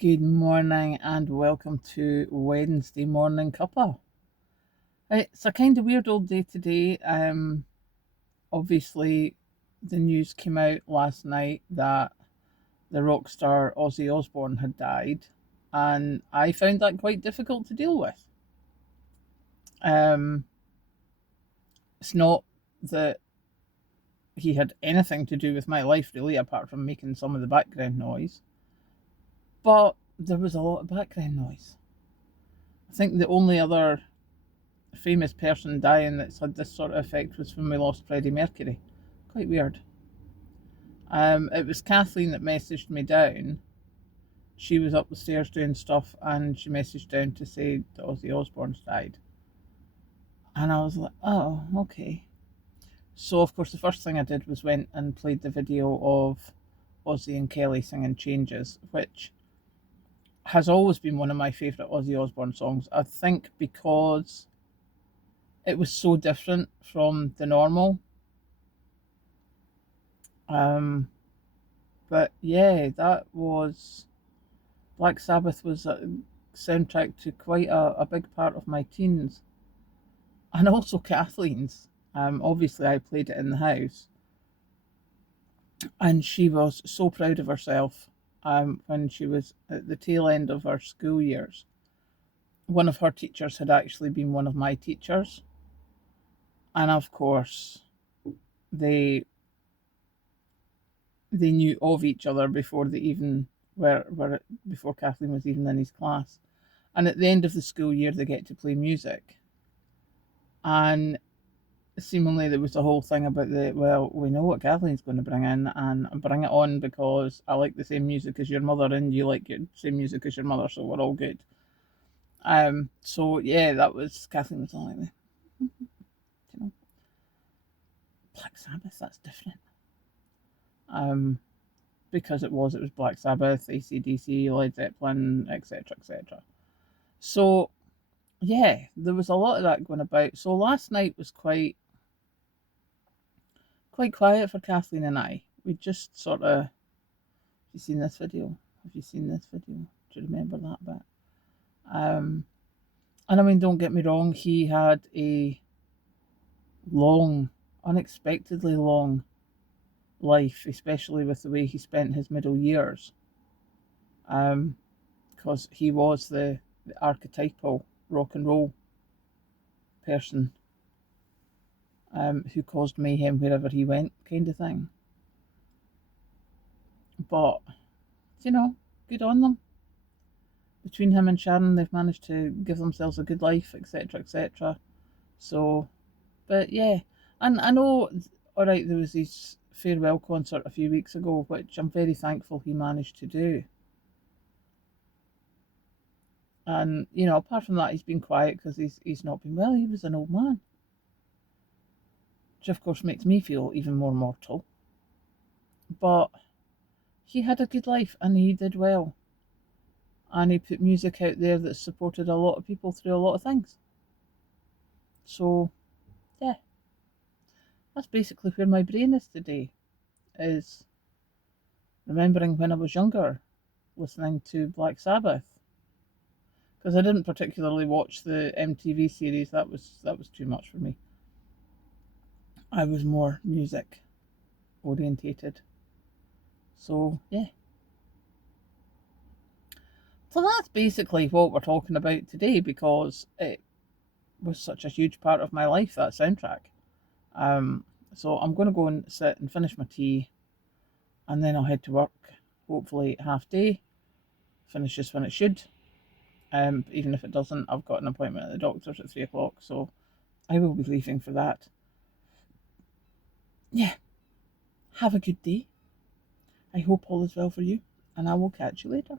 Good morning and welcome to Wednesday morning cuppa. It's a kind of weird old day today. Obviously, the news came out last night that the rock star Ozzy Osborne had died, and I found that quite difficult to deal with. Um, it's not that he had anything to do with my life really, apart from making some of the background noise, but there was a lot of background noise. I think the only other famous person dying that's had this sort of effect was when we lost Freddie Mercury. Quite weird. It was Kathleen that messaged me down. She was up the stairs doing stuff and she messaged down to say that Ozzy Osbourne's died. And I was like, oh, okay. So, of course, the first thing I did was went and played the video of Ozzy and Kelly singing Changes, which has always been one of my favourite Ozzy Osbourne songs. I think because it was so different from the normal. Um, But yeah, that was Black Sabbath was a soundtrack to quite a big part of my teens, and also Kathleen's. Obviously, I played it in the house, and she was so proud of herself. When she was at the tail end of her school years, one of her teachers had actually been one of my teachers, and of course, they they knew of each other before they even were before Kathleen was even in his class. And at the end of the school year, they get to play music. And seemingly there was a whole thing about we know what Kathleen's going to bring in and bring it on because I like the same music as your mother and you like the same music as your mother, so we're all good. So yeah, that was Kathleen was like, you know, Black Sabbath, that's different. Um, because it was Black Sabbath, AC/DC, Led Zeppelin, etc., etc. So yeah, there was a lot of that going about. So last night was quite quiet for Kathleen and I. We just sort of, have you seen this video? Have you seen this video? Do you remember that bit? Um, and I mean, don't get me wrong, he had a long, unexpectedly long life, especially with the way he spent his middle years. Because he was the archetypal rock and roll person who caused mayhem wherever he went, kind of thing. But, you know, good on them. Between him and Sharon, they've managed to give themselves a good life, etc., etc. So, but yeah, and I know, all right, there was his farewell concert a few weeks ago, which I'm very thankful he managed to do. And you know, apart from that, he's been quiet because he's not been well. He was an old man, which of course makes me feel even more mortal. But he had a good life and he did well, and he put music out there that supported a lot of people through a lot of things. So yeah, that's basically where my brain is today, is remembering when I was younger, listening to Black Sabbath. Because I didn't particularly watch the MTV series, that was too much for me. I was more music orientated. So yeah. So that's basically what we're talking about today because it was such a huge part of my life, that soundtrack. Um, so I'm going to go and sit and finish my tea and then I'll head to work, hopefully half day, finishes when it should. Even if it doesn't, I've got an appointment at the doctor's at 3 o'clock, so I will be leaving for that. Yeah, have a good day. I hope all is well for you, and I will catch you later.